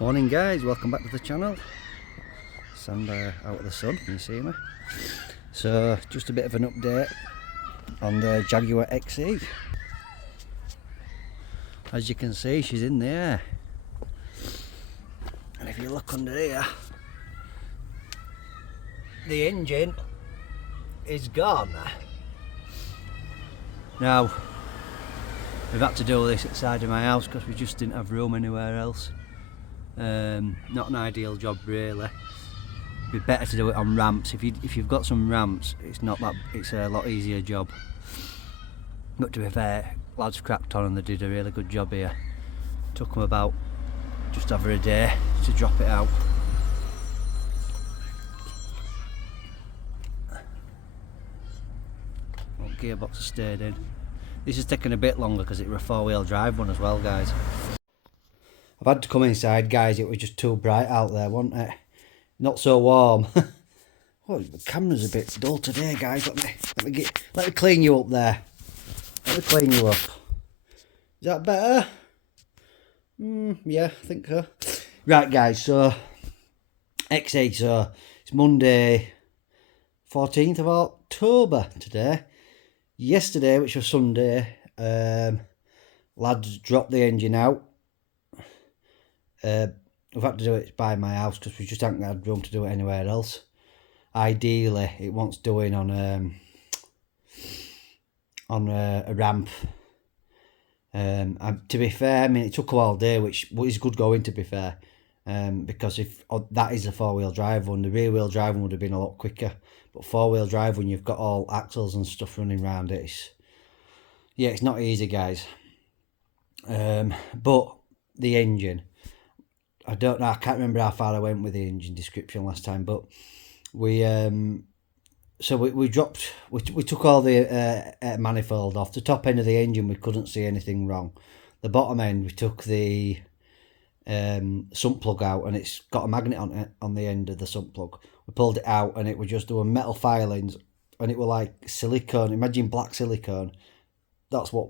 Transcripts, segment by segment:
Morning guys, welcome back to the channel. Stand out of the sun, can you see me? So just a bit of an update on the Jaguar XE. As you can see, she's in the air, and if you look under here, the engine is gone. Now we've had to do this at the side of my house because we just didn't have room anywhere else. Not an ideal job really. It'd be better to do it on ramps. If you've got some ramps, it's a lot easier job. But to be fair, lads cracked on and they did a really good job here. Took them about just over a day to drop it out. Well, gearbox has stayed in. This is taking a bit longer because it was a four-wheel drive one as well, guys. I've had to come inside, guys. It was just too bright out there, wasn't it? Not so warm. Oh, the camera's a bit dull today, guys. Let me clean you up there. Let me clean you up. Is that better? Yeah, I think so. Right, guys. So XE. So it's Monday, 14th of October today. Yesterday, which was Sunday, lads dropped the engine out. We've had to do it by my house because we just haven't had room to do it anywhere else. Ideally, it wants doing on a ramp. And to be fair, I mean, it took a while day, which is good going, to be fair. Because if that is a four-wheel drive one, the rear-wheel drive one would have been a lot quicker. But four-wheel drive, when you've got all axles and stuff running around it, it's not easy, guys. But the engine, I don't know, I can't remember how far I went with the engine description last time, but we took all the manifold off. The top end of the engine, we couldn't see anything wrong. The bottom end, we took the sump plug out, and it's got a magnet on it on the end of the sump plug. We pulled it out, and it was just doing metal filings, and it were like silicone. Imagine black silicone. That's what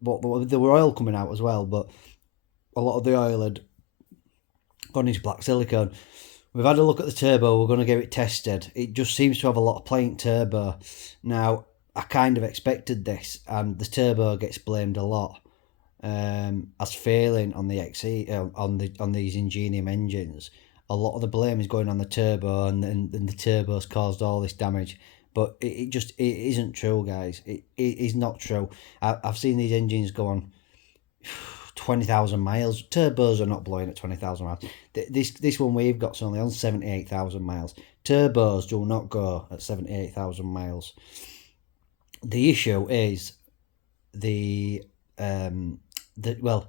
there were oil coming out as well, but a lot of the oil had gone into black silicone. We've had a look at the turbo. We're going to get it tested. It just seems to have a lot of plain turbo. Now, I kind of expected this, and the turbo gets blamed a lot as failing on the XE on these Ingenium engines. A lot of the blame is going on the turbo, and the turbo's caused all this damage. But it isn't true, guys. It is not true. I've seen these engines go on 20,000 miles. Turbos are not blowing at 20,000 miles. This one we've got's only on 78,000 miles. Turbos do not go at 78,000 miles. The issue is well,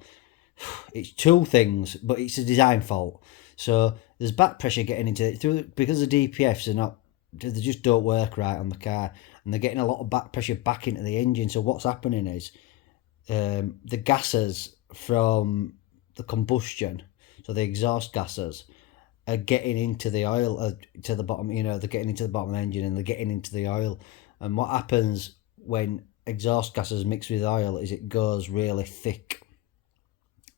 it's two things, but it's a design fault. So there's back pressure getting into it because the DPFs they just don't work right on the car, and they're getting a lot of back pressure back into the engine. So what's happening is the gases from the combustion, so the exhaust gases, are getting into the oil to the bottom. They're getting into the bottom of the engine, and they're getting into the oil. And what happens when exhaust gases mix with oil is it goes really thick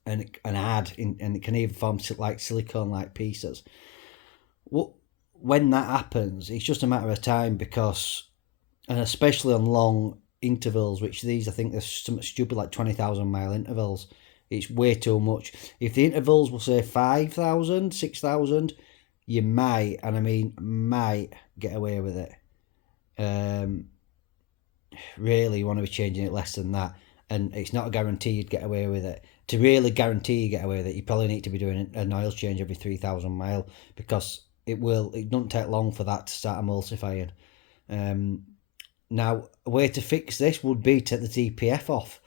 and hard, and it can even form like silicone-like pieces. When that happens, it's just a matter of time, because, and especially on long intervals, which these, I think, there's something stupid like 20,000 mile intervals. It's way too much. If the intervals will say 5,000, 6,000, you might, and I mean might, get away with it. Really, you want to be changing it less than that, and it's not a guarantee you'd get away with it. To really guarantee you get away with it, you probably need to be doing an oil change every 3,000 mile, because it doesn't take long for that to start emulsifying. Now, a way to fix this would be take the DPF off.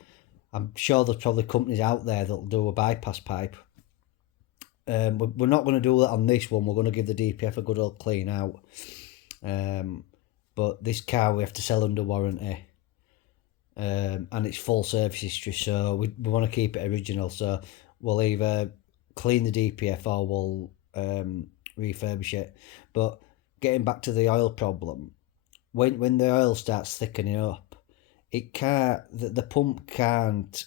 I'm sure there's probably companies out there that'll do a bypass pipe. We're not going to do that on this one. We're going to give the DPF a good old clean out. But this car we have to sell under warranty. And it's full service history, so we want to keep it original. So we'll either clean the DPF or we'll refurbish it. But getting back to the oil problem, when the oil starts thickening up, the pump can't.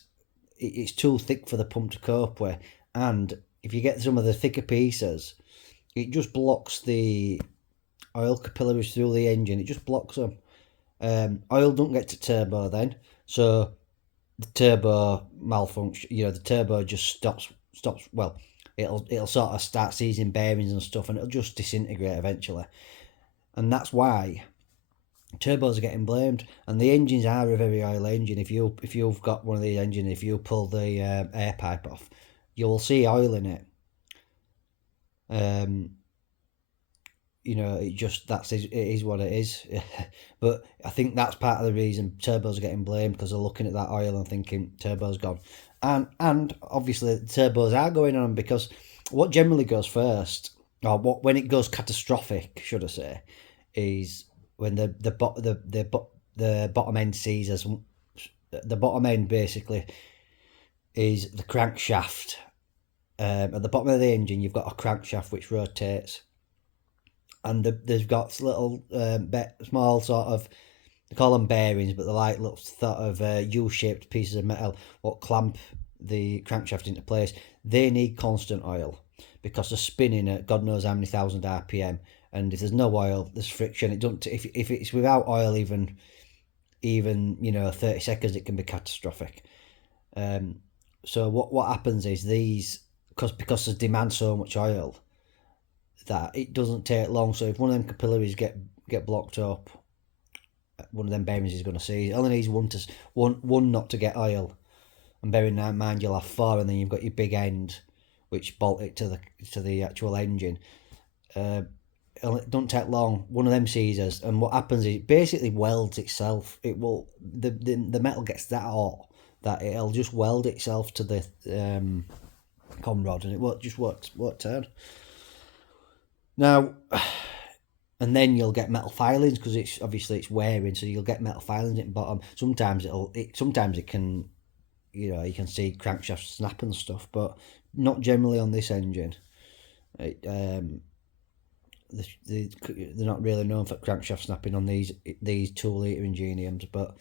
It's too thick for the pump to cope with, and if you get some of the thicker pieces, it just blocks the oil capillaries through the engine. It just blocks them. Oil don't get to turbo then, so the turbo malfunction. The turbo just stops. Well, it'll sort of start seizing bearings and stuff, and it'll just disintegrate eventually. And that's why turbos are getting blamed. And the engines are a very oil engine. If you've got one of these engines, if you pull the air pipe off, you'll see oil in it. It is what it is. But I think that's part of the reason turbos are getting blamed, because they're looking at that oil and thinking turbo's gone. And obviously turbos are going on, because what generally goes first, or when it goes catastrophic, should I say, is when the bottom end seizes. The bottom end basically is the crankshaft. At the bottom of the engine, you've got a crankshaft which rotates, and they've got little small sort of, they call them bearings, but they're like little sort of U-shaped pieces of metal what clamp the crankshaft into place. They need constant oil because they're spinning at God knows how many thousand RPM, and if there's no oil, there's friction. It don't. If it's without oil, even 30 seconds, it can be catastrophic. So what happens is these, because there's demand so much oil, that it doesn't take long. So if one of them capillaries get blocked up, one of them bearings is going to seize. It only needs one not to get oil, and bearing in mind you'll have four, and then you've got your big end which bolt it to the actual engine. It don't take long. One of them seizes, and what happens is it basically welds itself. It will the metal gets that hot that it'll just weld itself to the com rod, and it won't turn. Now, and then you'll get metal filings, because it's wearing, so you'll get metal filings at the bottom. Sometimes it can, you can see crankshaft snap and stuff, but not generally on this engine. They're not really known for crankshaft snapping on these 2-litre Ingeniums, but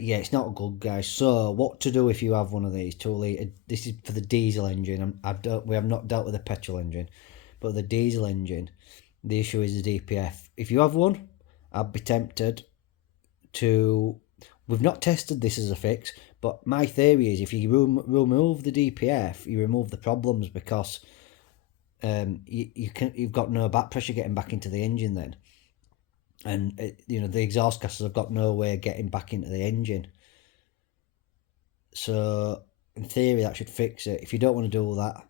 yeah, it's not good, guys. So what to do if you have one of these 2-litre? This is for the diesel engine. We have not dealt with the petrol engine, but the diesel engine, the issue is the DPF. If you have one, I'd be tempted to. We've not tested this as a fix, but my theory is if you remove the DPF, you remove the problems, because you've got no back pressure getting back into the engine then, and the exhaust gases have got no way of getting back into the engine. So in theory that should fix it. If you don't want to do all that,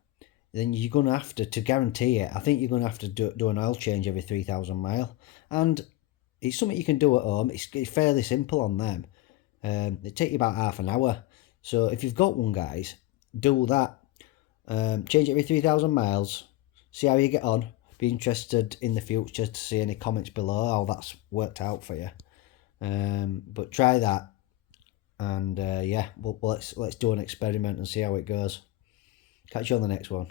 then you're going to have to guarantee it, I think you're going to have to do an oil change every 3,000 mile, and it's something you can do at home. It's fairly simple on them. It take you about half an hour. So if you've got one, guys, do that. Change it every 3,000 miles. See how you get on. Be interested in the future to see any comments below how that's worked out for you. But try that, and yeah, let's do an experiment and see how it goes. Catch you on the next one.